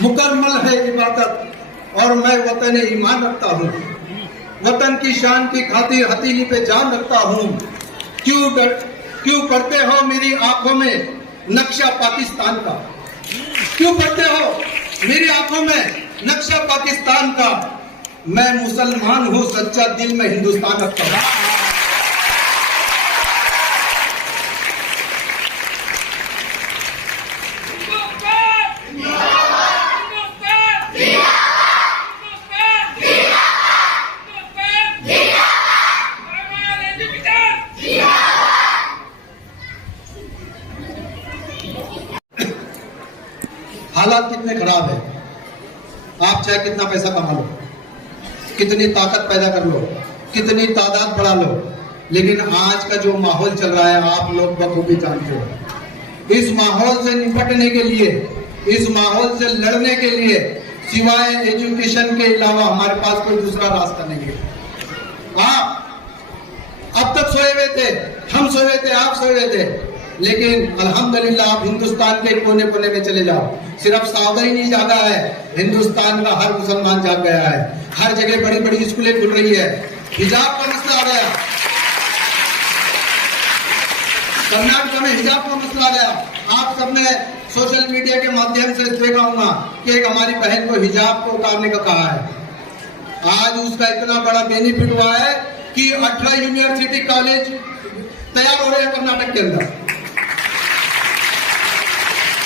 मुकम्मल है इबादत और मैं वतन ईमान रखता हूँ। वतन की शान की खातिर हथेली पे जान रखता हूँ। क्यों पढ़ते हो मेरी आंखों में नक्शा पाकिस्तान का? क्यों पढ़ते हो मेरी आंखों में नक्शा पाकिस्तान का? मैं मुसलमान हूँ, सच्चा दिल में हिंदुस्तान रखता हूँ। हालात कितने खराब है, आप चाहे कितना पैसा कमा लो, कितनी ताकत पैदा कर लो, कितनी तादाद बढ़ा लो, लेकिन आज का जो माहौल चल रहा है आप लोग बखूबी जानते हो। इस माहौल से निपटने के लिए, इस माहौल से लड़ने के लिए सिवाय एजुकेशन के अलावा हमारे पास कोई दूसरा रास्ता नहीं है। आप अब तक सोए हुए थे, हम सोए हुए थे, आप सोए हुए थे, लेकिन अल्हम्दुलिल्लाह आप हिंदुस्तान के कोने कोने में चले जाओ, सिर्फ साउदी ही नहीं जागा है, हिंदुस्तान का हर मुसलमान जाग गया है। हर जगह बड़ी बड़ी स्कूलें खुल रही है, हिजाब का मसला आ गया, कर्नाटक में हिजाब का मसला आ गया। आप सबने सोशल मीडिया के माध्यम से देखा होगा कि एक हमारी बहन को हिजाब को उतारने का कहा है। आज उसका इतना बड़ा बेनिफिट हुआ है कि 18 यूनिवर्सिटी कॉलेज तैयार हो रहे हैं कर्नाटक के अंदर।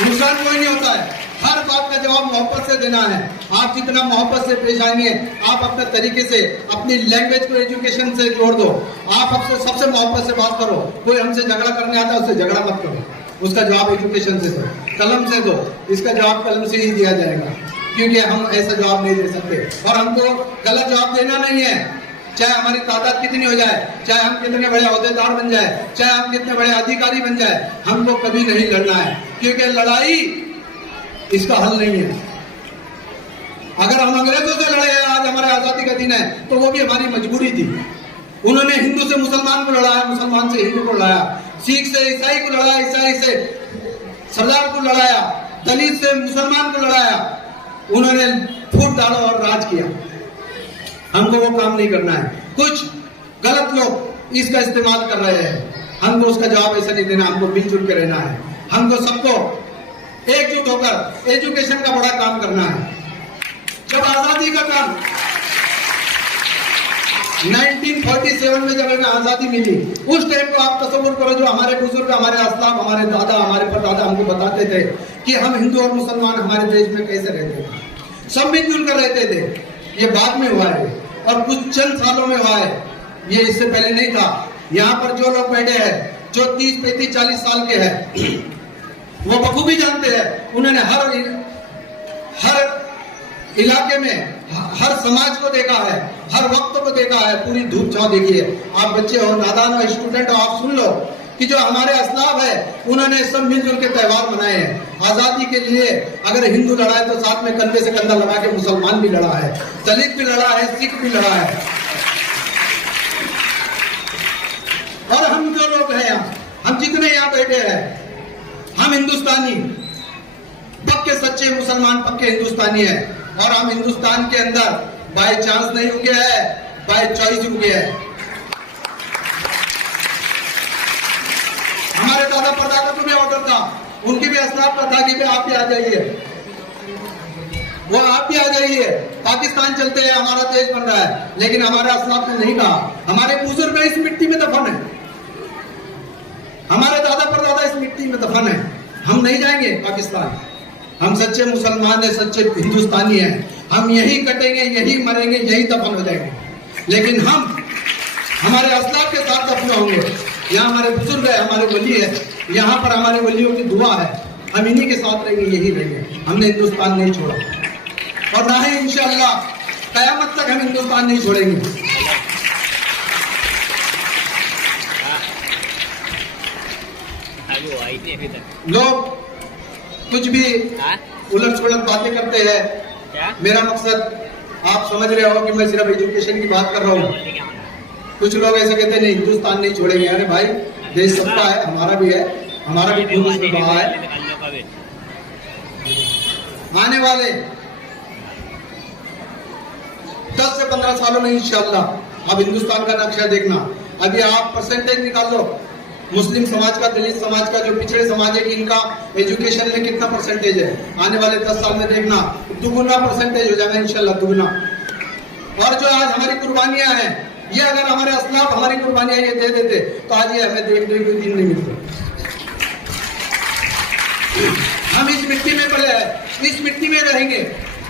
नुकसान कोई नहीं होता है, हर बात का जवाब मोहब्बत से देना है। आप जितना मोहब्बत से पेश आएंगे, आप अपने तरीके से अपनी लैंग्वेज को एजुकेशन से जोड़ दो। आप सबसे मोहब्बत से बात करो। कोई हमसे झगड़ा करने आता है उससे झगड़ा मत करो, उसका जवाब एजुकेशन से दो, कलम से दो। इसका जवाब कलम से ही दिया जाएगा, क्योंकि हम ऐसा जवाब नहीं दे सकते और हमको गलत जवाब देना नहीं है। चाहे हमारी तादाद कितनी हो जाए, चाहे हम कितने बड़े ओहदेदार बन जाए, चाहे हम कितने बड़े अधिकारी बन जाए, हमको कभी नहीं लड़ना है, क्योंकि लड़ाई इसका हल नहीं है। अगर हम अंग्रेजों से लड़े हैं, आज हमारे आजादी का दिन है, तो वो भी हमारी मजबूरी थी। उन्होंने हिंदू से मुसलमान को लड़ाया, मुसलमान से हिंदू को लड़ाया, सिख से ईसाई को लड़ाया, ईसाई से सरदार को लड़ाया, दलित से मुसलमान को लड़ाया। उन्होंने फूट डाला और राज किया। हमको वो काम नहीं करना है। कुछ गलत लोग इसका इस्तेमाल कर रहे हैं, हमको उसका जवाब ऐसा नहीं देना। हमको मिलजुल के रहना है, हमको सबको एकजुट होकर एजुकेशन का बड़ा काम करना है। जब आजादी का काम 1947 में जब हमें आजादी मिली, उस टाइम को आप तसव्वुर करो, जो हमारे बुजुर्ग, हमारे असलाफ, हमारे दादा, हमारे परदादा हमको बताते थे कि हम हिंदू और मुसलमान हमारे देश में कैसे रहते थे, सब मिलजुल कर रहते थे। ये बाद में हुआ है और कुछ चंद सालों में हुआ है, ये इससे पहले नहीं था। यहाँ पर जो लोग बैठे हैं, जो 30, 35, 40 साल के हैं, वो बखूबी जानते हैं। उन्होंने हर इलाके में हर समाज को देखा है, हर वक्त को देखा है, पूरी धूप छांव देखी है। आप बच्चे हो, नादान हो, स्टूडेंट हो, आप सुन लो कि जो हमारे असलाफ है उन्होंने सब मिलजुल के त्योहार मनाए हैं। आजादी के लिए अगर हिंदू लड़ा है तो साथ में कंधे से कंधा लगा के मुसलमान भी लड़ा है, दलित भी लड़ा है, सिख भी लड़ा है। और हम जो लोग हैं यहाँ, हम जितने यहाँ बैठे हैं, हम हिंदुस्तानी, पक्के सच्चे मुसलमान, पक्के हिंदुस्तानी है। और हम हिंदुस्तान के अंदर बाय चांस नहीं रुके हैं, बाय चॉइस रुके हैं। हमारे दादा परदादा को भी ऑर्डर था, उनकी भी असलाफ का था कि आप भी आ जाइए, वो आप भी आ जाइए, पाकिस्तान चलते हैं, हमारा देश बन रहा है। लेकिन हमारे असलाफ ने नहीं कहा। हमारे बुजुर्ग इस मिट्टी में दफन है, हमारे दादा परदादा इस मिट्टी में दफन है। हम नहीं जाएंगे पाकिस्तान। हम सच्चे मुसलमान हैं, सच्चे हिंदुस्तानी हैं। हम यही कटेंगे, यही मरेंगे, यही दफन हो जाएंगे। लेकिन हम हमारे असलाफ के साथ दफन होंगे। यहाँ हमारे बुजुर्ग है, हमारे वली है, यहाँ पर हमारे वलियों की दुआ है। हम इन्हीं के साथ रहेंगे, यही रहेंगे। हमने हिंदुस्तान नहीं छोड़ा और ना ही इंशाअल्लाह कयामत तक हम हिंदुस्तान नहीं छोड़ेंगे। लोग कुछ भी उलट सुलट बातें करते हैं। मेरा मकसद आप समझ रहे हो कि मैं सिर्फ एजुकेशन की बात कर रहा हूँ। कुछ लोग ऐसे कहते हैं नहीं, हिंदुस्तान नहीं छोड़ेंगे। अरे भाई, देश सबका है, हमारा भी है, हमारा भी खून उसमें बहा है। आने वाले 10 से 15 सालों में इंशाअल्लाह अब हिंदुस्तान का नक्शा देखना। अभी आप परसेंटेज निकाल लो, मुस्लिम समाज का, दलित समाज का, जो पिछड़े समाज है कि इनका एजुकेशन में कितना परसेंटेज है, आने वाले 10 साल में देखना दुगुना परसेंटेज हो जाएगा इंशाअल्लाह, दुगुना। और जो आज हमारी कुर्बानियां हैं, ये अगर हमारे असलाफ हमारी कुर्बानियां ये दे देते तो आज ये हमें देखने को दिन नहीं मिलते। हम इस मिट्टी में पले हैं, इस मिट्टी में रहेंगे।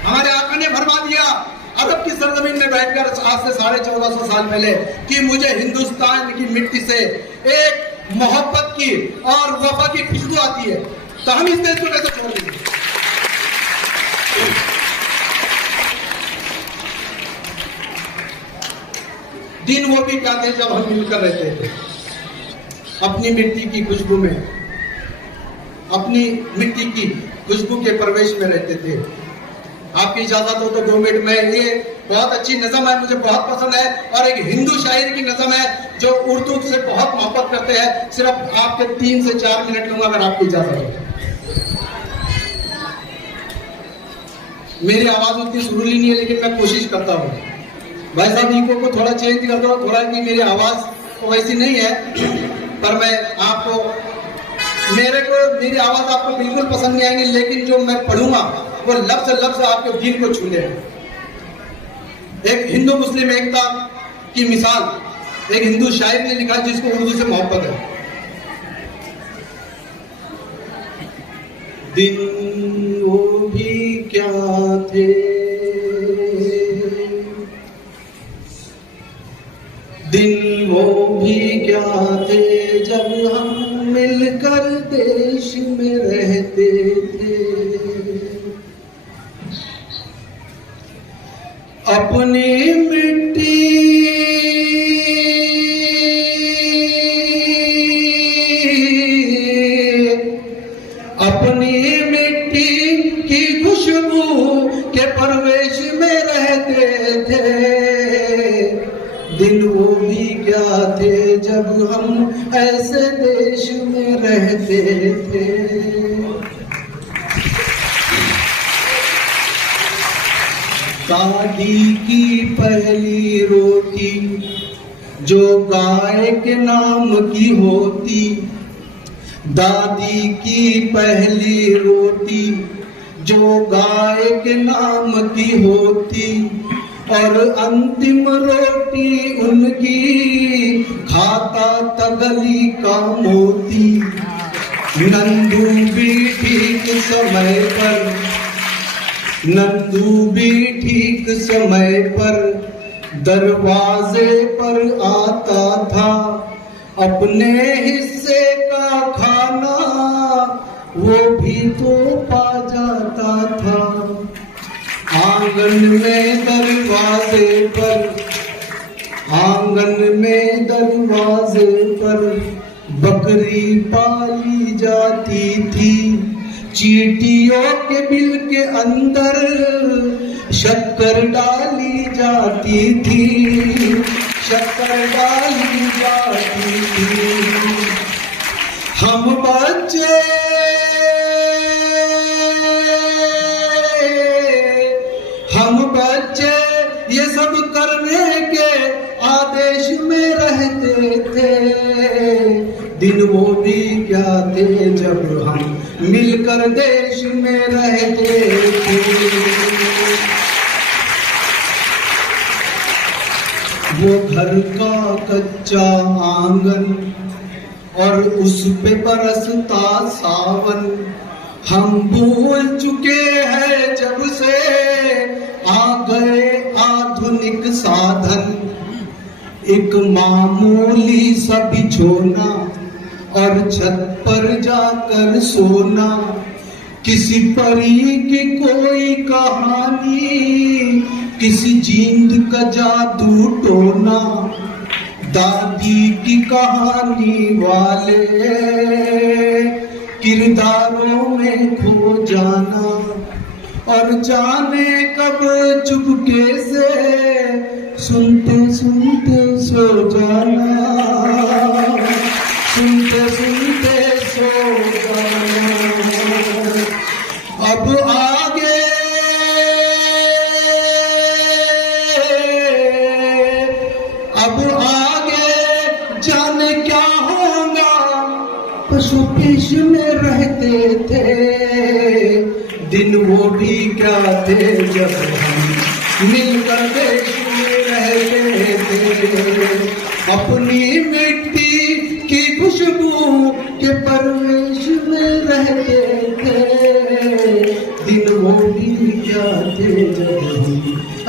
हमारे आका ने फरमा दिया अरब की सरजमीन में बैठकर आज से 1450 साल पहले कि मुझे हिंदुस्तान की मिट्टी से एक मोहब्बत की और वफा की खुशबू आती है, तो हम इस देश को कैसे छोड़ देंगे। दिन वो भी क्या थे जब हम मिलकर रहते थे, अपनी मिट्टी की खुशबू में, अपनी मिट्टी की खुशबू के प्रवेश में रहते थे। आपकी इजाजत हो तो 2 मिनट में, ये बहुत अच्छी नज़म है, मुझे बहुत पसंद है, और एक हिंदू शायर की नज़म है जो उर्दू से बहुत मोहब्बत करते हैं। सिर्फ आपके 3 से 4 मिनट लूंगा अगर आपकी इजाजत हो। मेरी आवाज उतनी सुरीली नहीं है लेकिन मैं कोशिश करता हूँ। भाई साहब इको को थोड़ा चेंज कर दो, थोड़ा, कि मेरी आवाज तो वैसी नहीं है, पर मैं आपको, मेरी आवाज आपको बिल्कुल पसंद नहीं आएगी, लेकिन जो मैं पढ़ूंगा वो लफ्ज लफ्ज आपके दिल को छू ले। एक हिंदू मुस्लिम एकता की मिसाल एक हिंदू शायर ने लिखा जिसको उर्दू से मोहब्बत है। दिन वो भी क्या थे, दिन वो भी क्या थे जब हम मिलकर देश में रहते थे। अपनी मिट्टी की खुशबू के प्रवेश में रहते थे। दिन वो भी क्या थे जब हम ऐसे देश में रहते थे। दादी की पहली रोटी जो गाय के नाम की होती, दादी की पहली रोटी जो गाय के नाम की होती, और अंतिम रोटी उनकी खाता तगली का मोती। नंदू भी ठीक समय पर, नंदू भी ठीक समय पर दरवाजे पर आता था। अपने हिस्से का खाना वो भी तो पा जाता था। आंगन में दरवाजे पर, आंगन में दरवाजे पर बकरी पाली जाती थी। चींटियों के बिल के अंदर शक्कर डाली जाती थी, शक्कर डाली जाती थी। हम बच्चे ये सब करने के आदेश में रहते थे। दिन वो भी क्या थे जब हम मिलकर देश में रहते थे। वो घर का कच्चा आंगन और उस पे बरसता सावन, हम भूल चुके हैं जब से आ गए आधुनिक साधन। एक मामूली सा बिछोना और छत पर जाकर सोना, किसी परी की कोई कहानी, किसी जींद का जादू टोना। दादी की कहानी वाले किरदारों में खो जाना, और जाने कब चुपके से सुनते सुनते सो जाना, सुनते सुनते सो जाना। अब आगे दिन वो भी क्या थे जब हम मिलकर देश में रहते थे, अपनी मिट्टी की खुशबू के परवेश में रहते थे। दिन वो भी क्या थे जब हम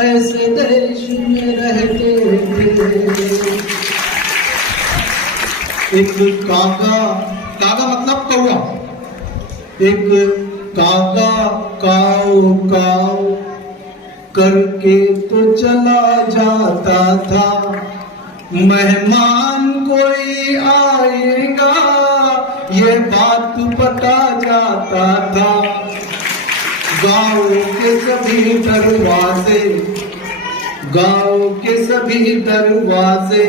ऐसे देश में रहते थे। एक कागा, कागा मतलब कौवा, एक कागा काऊ काऊ करके तो चला जाता था, मेहमान कोई आएगा ये बात पता जाता था। गाँव के सभी दरवाजे, गाँव के सभी दरवाजे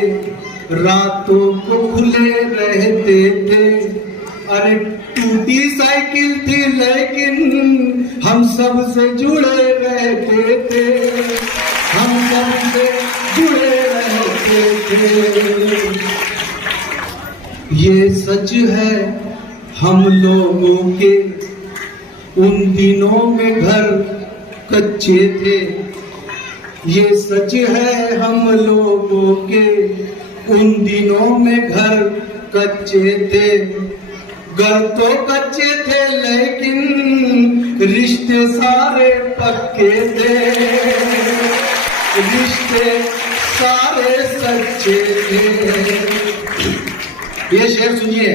रातों को खुले रहते थे। अरे टूटी साइकिल थी लेकिन हम सब से जुड़े रहते थे, हम सब से जुड़े रहते थे। ये सच है हम लोगों के उन दिनों में घर कच्चे थे, ये सच है हम लोगों के उन दिनों में घर कच्चे थे। घर तो कच्चे थे लेकिन रिश्ते सारे पक्के थे, रिश्ते सारे सच्चे थे। ये शेर सुनिए।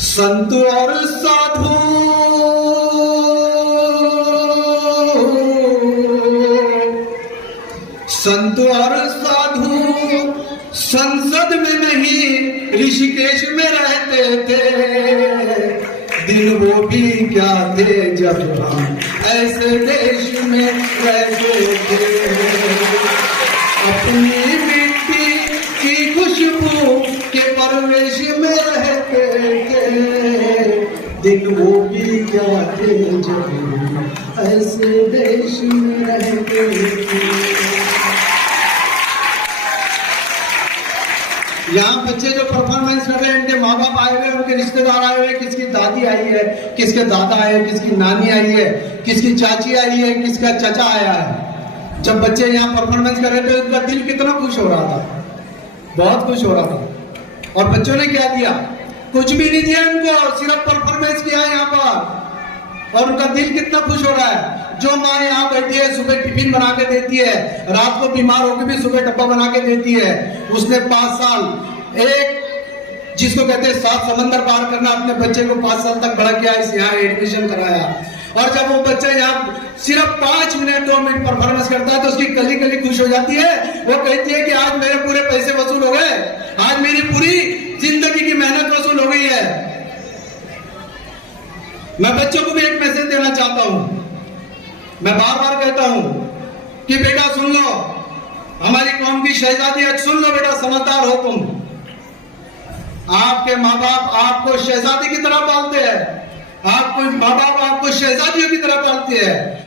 संत और साधु संत और साधु संसद में नहीं ऋषिकेश में रहते थे। दिन वो भी क्या थे जब हम ऐसे देश में रहते थे, अपनी मिट्टी की खुशबू के परवेश में रहते थे। दिन वो भी क्या थे जब हम ऐसे देश में रहते थे। यहाँ बच्चे जो परफॉर्मेंस कर रहे हैं, इनके माँ बाप आए हुए, उनके रिश्तेदार आए हुए, किसकी दादी आई है, किसके दादा आए, किसकी नानी आई है, किसकी चाची आई है, किसका चचा आया है। जब बच्चे यहाँ परफॉर्मेंस कर रहे थे उनका दिल कितना खुश हो रहा था, बहुत खुश हो रहा था। और बच्चों ने क्या दिया? कुछ भी नहीं दिया इनको, सिर्फ परफॉर्मेंस किया है यहाँ पर, और उनका दिल कितना खुश हो रहा है। जो माँ यहाँ बैठी है, सुबह टिफिन बना के देती है, रात को बीमार होकर भी सुबह डब्बा बना के देती है, उसने 5 साल एक जिसको कहते हैं 7 समंदर पार करना, अपने बच्चे को 5 साल तक बड़ा किया, इस यहाँ एडमिशन कराया। और जब वो बच्चा यहाँ सिर्फ 5 मिनट 2 मिनट परफॉर्मेंस करता है तो उसकी कली कली खुश हो जाती है। वो कहती है कि आज मेरे पूरे पैसे वसूल हो गए, आज मेरी पूरी जिंदगी की मेहनत वसूल हो गई है। मैं बच्चों को भी एक मैसेज देना चाहता हूं। मैं बार बार कहता हूं कि बेटा सुन लो, हमारी कौम की शहजादी, आज सुन लो बेटा, समझदार हो तुम। आपके माँ बाप आपको शहजादी की तरह पालते हैं, आपको माँ बाप आपको शहजादियों की तरह पालते हैं।